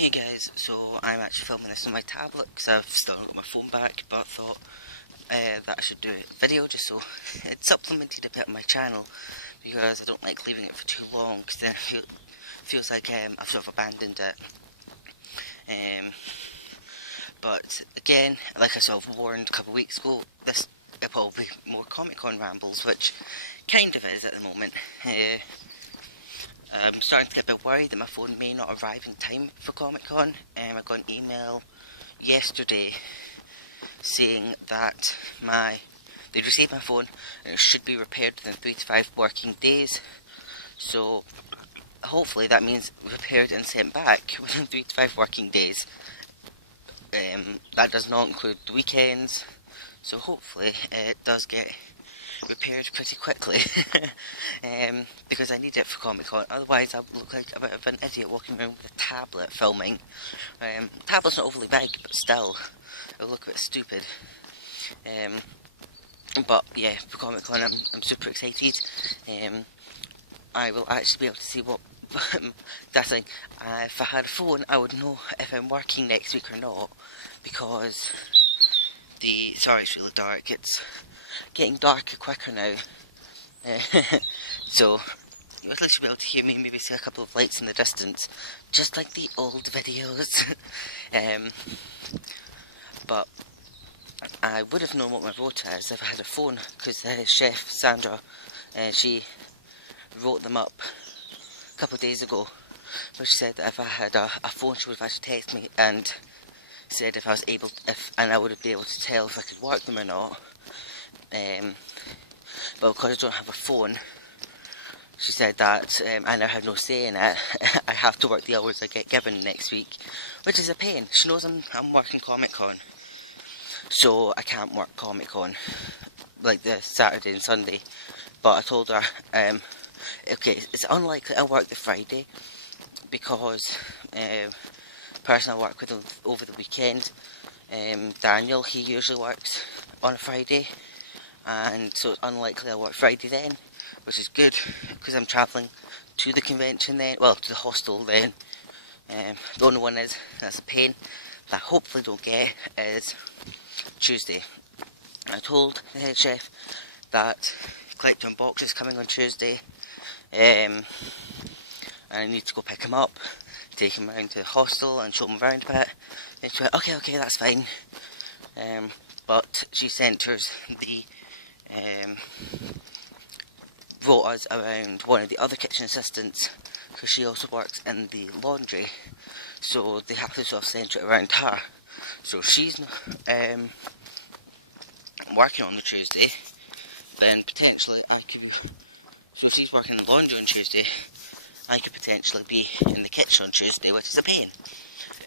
Hey guys, so I'm actually filming this on my tablet because I've still not got my phone back, but I thought that I should do a video just so it supplemented a bit of my channel because I don't like leaving it for too long because then feels like I've sort of abandoned it. But again, like I sort of warned a couple of weeks ago, this will probably be more Comic Con rambles, which kind of is at the moment. I'm starting to get a bit worried that my phone may not arrive in time for Comic Con. I got an email yesterday saying that they'd received my phone and it should be repaired within 3 to 5 working days. So hopefully that means repaired and sent back within 3 to 5 working days. That does not include the weekends, so hopefully it does get repaired pretty quickly. Because I need it for Comic Con, otherwise I look like a bit of an idiot walking around with a tablet filming. Tablet's not overly big, but still, it'll look a bit stupid. But yeah, for Comic Con I'm super excited. I will actually be able to see what that's like. If I had a phone, I would know if I'm working next week or not, because sorry, it's really dark. It's getting darker quicker now. So you at least should be able to hear me, maybe see a couple of lights in the distance, just like the old videos. But I would have known what my rota is if I had a phone, because Chef Sandra, she wrote them up a couple of days ago, but she said that if I had a phone she would have actually texted me and said if I was able, and I would be able to tell if I could work them or not. But because I don't have a phone, she said that I now have no say in it. I have to work the hours I get given next week, which is a pain. She knows I'm working Comic Con, so I can't work Comic Con like the Saturday and Sunday. But I told her, okay, it's unlikely I'll work the Friday because the person I work with over the weekend, Daniel, he usually works on a Friday, and so it's unlikely I'll work Friday then, which is good because I'm travelling to the convention then, well, to the hostel then. The only one that's a pain that I hopefully don't get is Tuesday. I told the head chef that collecting boxes coming on Tuesday, and I need to go pick him up, take him around to the hostel and show him around a bit. And she went, okay, that's fine. But she sent us the rotas around one of the other kitchen assistants, because she also works in the laundry, so they have to sort of send it around her. So she's working on the Tuesday, then potentially I could, so if she's working in the laundry on Tuesday, I could potentially be in the kitchen on Tuesday, which is a pain.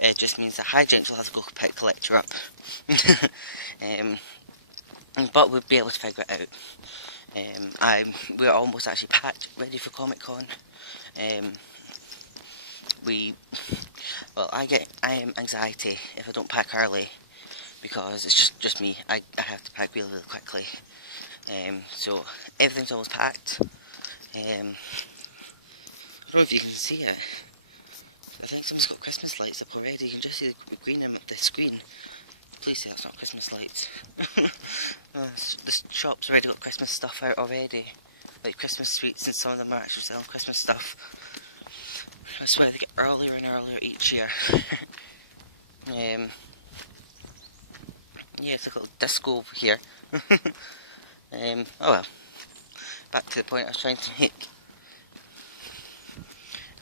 It just means that Hijinks will have to go collect her up. But we'll be able to figure it out. We're almost actually packed, ready for Comic Con. I am anxiety if I don't pack early, because it's just me. I have to pack really quickly. So everything's always packed. I don't know if you can see it. I think someone's got Christmas lights up already. You can just see the green on the screen. Please say it's not Christmas lights. The shop's already got Christmas stuff out already. Like Christmas sweets, and some of them are actually selling Christmas stuff. I swear they get earlier and earlier each year. Yeah, it's like a little disco over here. Oh well. Back to the point I was trying to make.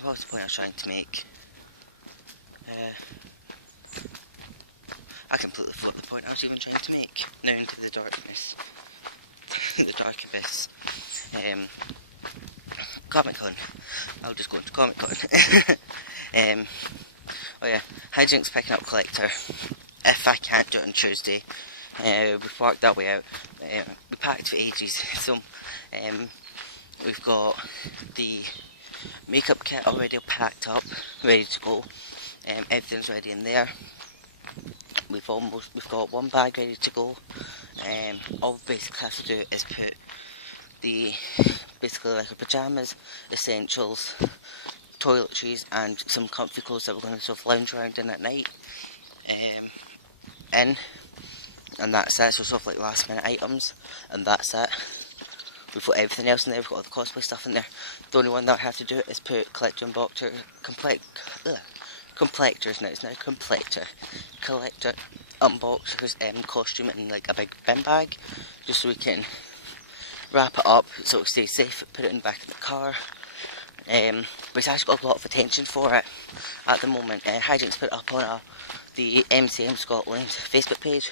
What was the point I was trying to make? I completely forgot the point I was even trying to make. Now into the darkness. The dark abyss. Comic Con. I'll just go into Comic Con. Oh yeah, Hijinks picking up Collector. If I can't do it on Tuesday, we've worked that way out. We packed for ages, so we've got the makeup kit already packed up, ready to go. Everything's ready in there. We've got one bag ready to go. All we basically have to do is put basically like our pyjamas, essentials, toiletries and some comfy clothes that we're going to sort of lounge around in at night. And that's it. So sort of like last minute items, and that's it. We've got everything else in there. We've got all the cosplay stuff in there. The only one that I have to do is put collector unboxer, complectors now. It's now complector, collector unboxer's costume in like a big bin bag, just so we can wrap it up so it stays safe. Put it in the back of the car. But it's actually got a lot of attention for it at the moment. Hijinks put it up on the MCM Scotland Facebook page.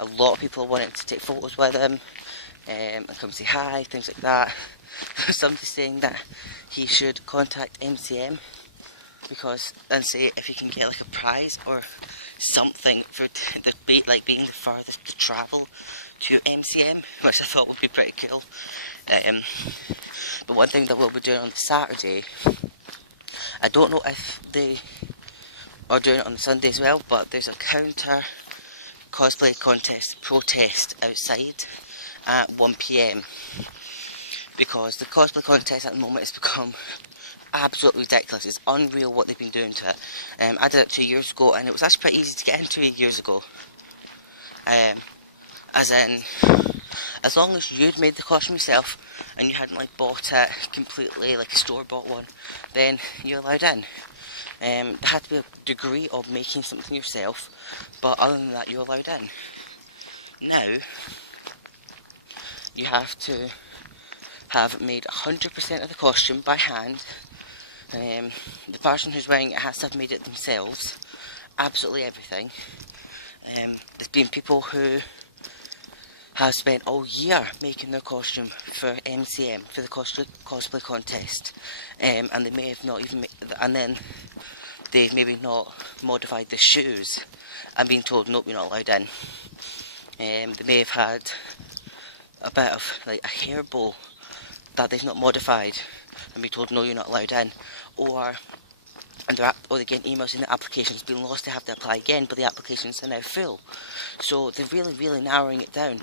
A lot of people wanting to take photos with him and come say hi, things like that. Somebody's saying that he should contact MCM and say if he can get like a prize or something for being the farthest to travel to MCM, which I thought would be pretty cool. But one thing that we'll be doing on the Saturday, I don't know if they are doing it on the Sunday as well, but there's a counter cosplay contest protest outside at 1 PM, because the cosplay contest at the moment has become absolutely ridiculous. It's unreal what they've been doing to it. I did it 2 years ago, and it was actually pretty easy to get into 2 years ago. As long as you'd made the costume yourself and you hadn't like bought it completely, like a store bought one, then you're allowed in. There had to be a degree of making something yourself, but other than that, you're allowed in. Now, you have to have made 100% of the costume by hand. The person who's wearing it has to have made it themselves, absolutely everything. There's been people who have spent all year making their costume for MCM, for the cosplay contest, and they may have not even and then they've maybe not modified the shoes and been told nope, you're not allowed in. They may have had a bit of like a hair bow that they've not modified and be told no, you're not allowed in, or they're getting emails saying the application's been lost, they have to apply again, but the applications are now full. So they're really narrowing it down.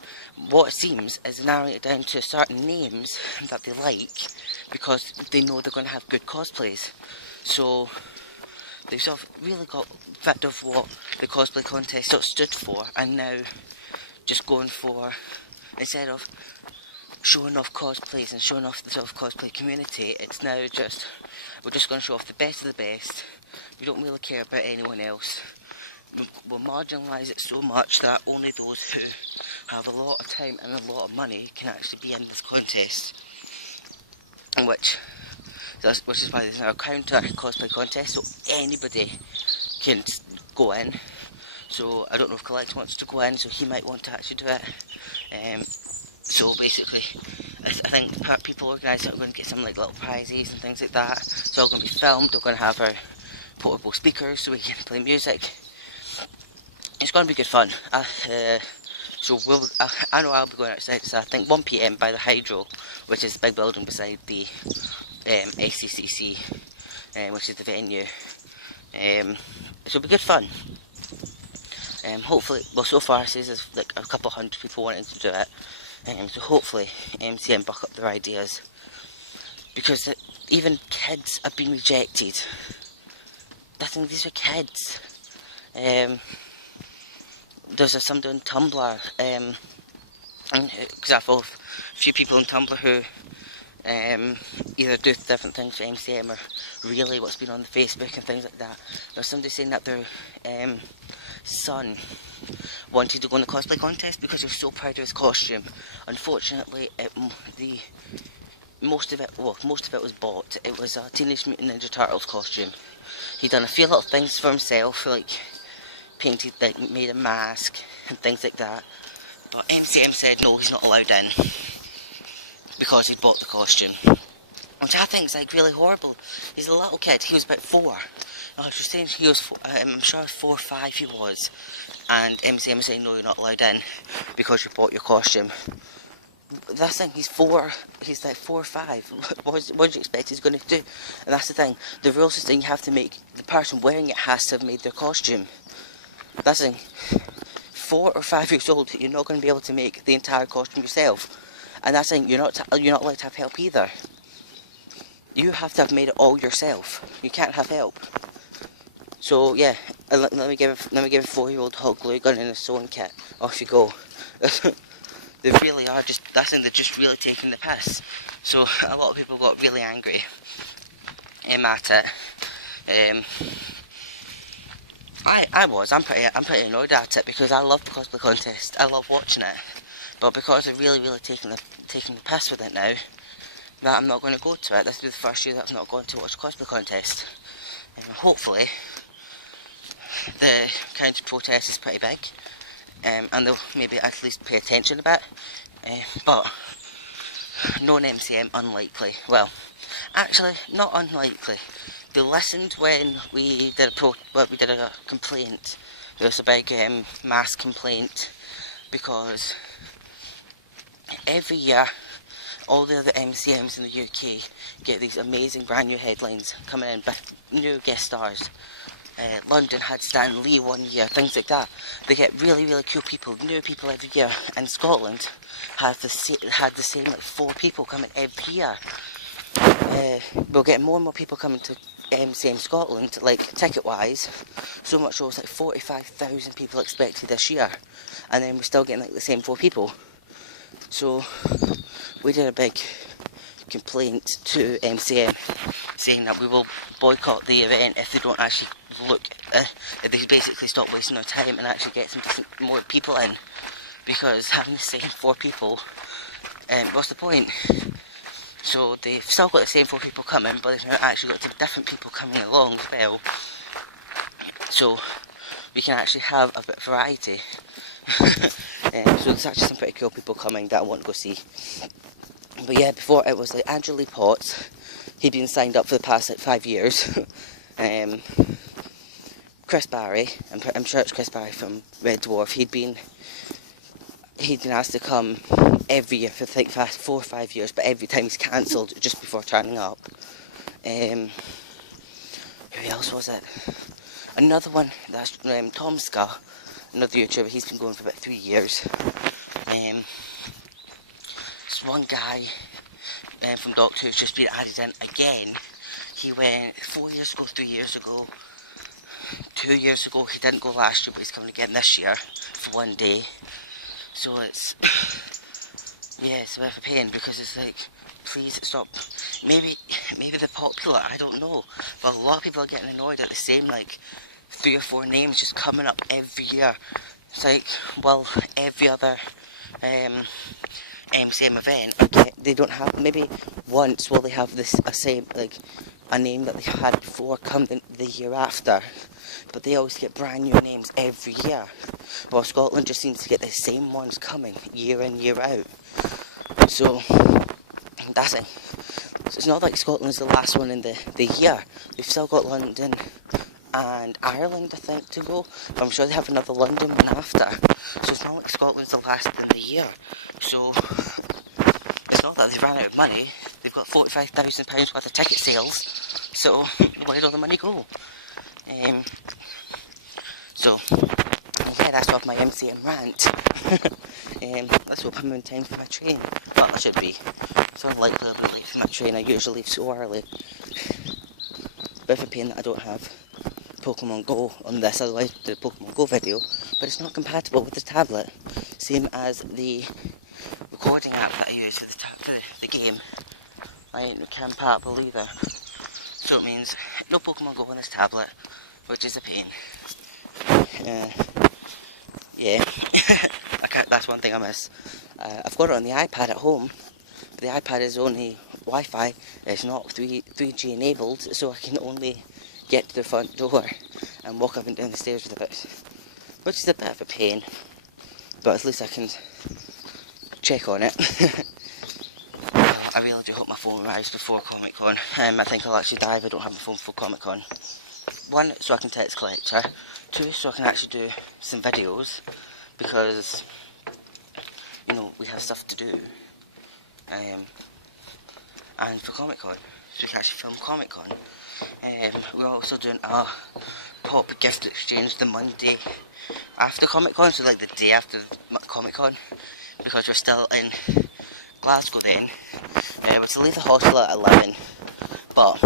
What it seems is narrowing it down to certain names that they like, because they know they're going to have good cosplays. So they've sort of really got rid of what the cosplay contest sort of stood for, and now just going for, instead of showing off cosplays and showing off the sort of cosplay community, it's now just, we're just going to show off the best of the best. We don't really care about anyone else. We'll marginalise it so much that only those who have a lot of time and a lot of money can actually be in this contest. Which is why there's now a counter cosplay contest, so anybody can go in. So I don't know if Collect wants to go in, so he might want to actually do it. So basically, I think the people organising it are going to get some like little prizes and things like that. It's all going to be filmed. We're going to have our portable speakers so we can play music. It's going to be good fun. So I know I'll be going outside. So I think 1 PM by the Hydro, which is the big building beside the SCCC, which is the venue. It'll be good fun. Hopefully, well, so far it says there's like a couple hundred people wanting to do it. So hopefully MCM buck up their ideas, because even kids have been rejected. I think these are kids. There's somebody on Tumblr, because I follow a few people on Tumblr who either do different things for MCM or really what's been on the Facebook and things like that. There's somebody saying that their son wanted to go in the cosplay contest because he was so proud of his costume. Unfortunately, most of it was bought. It was a Teenage Mutant Ninja Turtles costume. He'd done a few little things for himself, like painted, like made a mask and things like that. But MCM said no, he's not allowed in because he'd bought the costume, which I think is like really horrible. He's a little kid. He was about 4. I was just saying he was. I'm sure 4 or 5 he was, and MCM was saying no, you're not allowed in because you bought your costume. That's the thing. He's 4. He's like 4 or 5. What do you expect he's going to do? And that's the thing. The rules is saying you have to make the person wearing it has to have made their costume. That's the thing. 4 or 5 years old, you're not going to be able to make the entire costume yourself, and that's the thing. You're not allowed to have help either. you have to have made it all yourself. You can't have help. So yeah, let me give a 4-year-old hot glue gun and a sewing kit. Off you go. They really are just, that's they're just really taking the piss. So a lot of people got really angry at it. I'm pretty annoyed at it because I love the cosplay contest. I love watching it, but because they're really taking the piss with it now, that I'm not going to go to it. This will be the first year that I've not gone to watch the cosplay contest. And hopefully, the counter protest is pretty big, and they'll maybe at least pay attention a bit. But non-MCM unlikely. Well, actually, not unlikely. They listened when we did a complaint. There was a big mass complaint because every year all the other MCMs in the UK get these amazing brand new headlines coming in, but new guest stars. London had Stan Lee one year, things like that. They get really cool people, new people every year. And Scotland had the same like 4 people coming every year. We'll get more and more people coming to MCM Scotland, like ticket-wise. So much so it's like 45,000 people expected this year, and then we're still getting like the same 4 people. So we did a big complaint to MCM saying that we will boycott the event if they don't actually if they basically stop wasting their time and actually get some more people in, because having the same 4 people, what's the point? So they've still got the same 4 people coming, but they've now actually got some different people coming along as well, so we can actually have a bit of variety. So there's actually some pretty cool people coming that I want to go see. But yeah, before it was like Andrew Lee Potts. He'd been signed up for the past like 5 years. Chris Barry, I'm sure it's Chris Barry from Red Dwarf. He'd been asked to come every year for like 4 or 5 years, but every time he's cancelled just before turning up. Who else was it? Another one, that's Tom Ska, another YouTuber. He's been going for about 3 years. There's one guy from Doctor Who's just been added in again. He went 4 years ago, 3 years ago, 2 years ago. He didn't go last year, but he's coming again this year for 1 day. So it's it's a bit of a pain, because it's like, please stop. Maybe they're popular, I don't know, but a lot of people are getting annoyed at the same like 3 or 4 names just coming up every year. It's like, well, every other MCM event, okay, they don't have, maybe once will they have a name that they had before come the year after, but they always get brand new names every year. Well, Scotland just seems to get the same ones coming year in, year out. So that's it. So it's not like Scotland's the last one in the year. They've still got London and Ireland, I think, to go. But I'm sure they have another London one after. So it's not like Scotland's the last in the year. So it's not that they've ran out of money. They've got £45,000 worth of ticket sales. So where'd all the money go? So yeah, that's off my MCM rant. Let's hope I'm in time for my train. Well, I should be. It's unlikely I'll be late for my train. I usually leave so early. Bit of a pain that I don't have Pokemon Go on this, otherwise I did a Pokemon Go video, but it's not compatible with the tablet. Same as the recording app that I use for the game. I ain't compatible either. So it means no Pokemon Go on this tablet, which is a pain. Yeah, that's one thing I miss. I've got it on the iPad at home, but the iPad is only Wi-Fi. It's not 3G enabled, so I can only get to the front door and walk up and down the stairs with it, which is a bit of a pain, but at least I can check on it. I really do hope my phone arrives before Comic Con. I think I'll actually die if I don't have my phone for Comic Con. 1, so I can text Collector. 2, so I can actually do some videos, because you know, we have stuff to do. And for Comic Con, so we can actually film Comic Con. We're also doing a pop gift exchange the Monday after Comic Con, so like the day after Comic Con, because we're still in Glasgow then. We're to leave the hospital at 11, but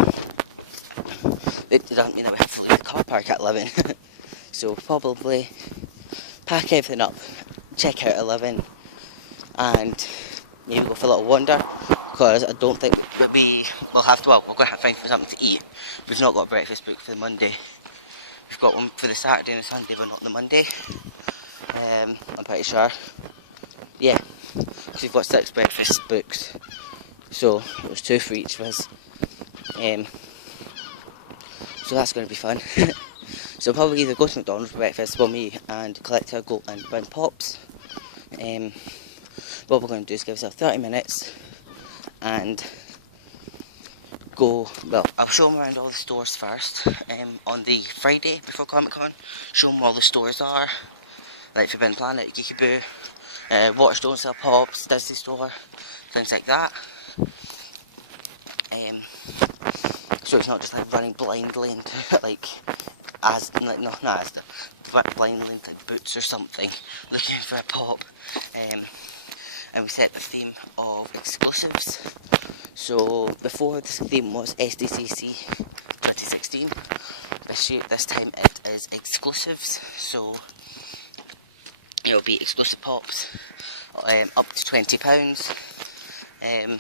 it doesn't mean that we have to leave the car park at 11. So probably pack everything up, check out at 11, and maybe go for a little wander, because I don't think we'll have to, well, we're going to have to find something to eat. We've not got a breakfast booked for the Monday. We've got one for the Saturday and the Sunday, but not the Monday. I'm pretty sure. Yeah, so we've got 6 breakfasts booked, so there's 2 for each of us. So that's going to be fun. So I'll probably either go to McDonald's for breakfast, well, me and Collector go and buy pops. What we're going to do is give ourselves 30 minutes and go, well, I'll show them around all the stores first. On the Friday before Comic Con, show them where all the stores are, like Forbidden Planet, Geekaboo, Watchstone sell pops, Disney Store, things like that. So it's not just like running blindly into like blindly into like Boots or something looking for a pop. And we set the theme of exclusives. So before, this theme was SDCC 2016. This time it is exclusives. So it'll be exclusive pops, up to £20, and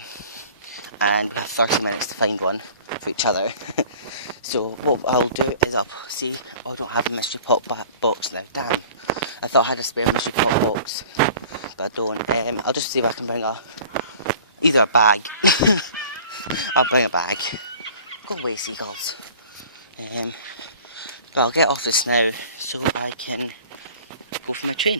we have 30 minutes to find one for each other. So what I'll do is I'll see. Oh, I don't have a mystery pop box now. Damn! I thought I had a spare mystery pop box, but I don't. I'll just see if I can bring either a bag. I'll bring a bag. Go away, seagulls. But I'll get off this now so I can go for my train.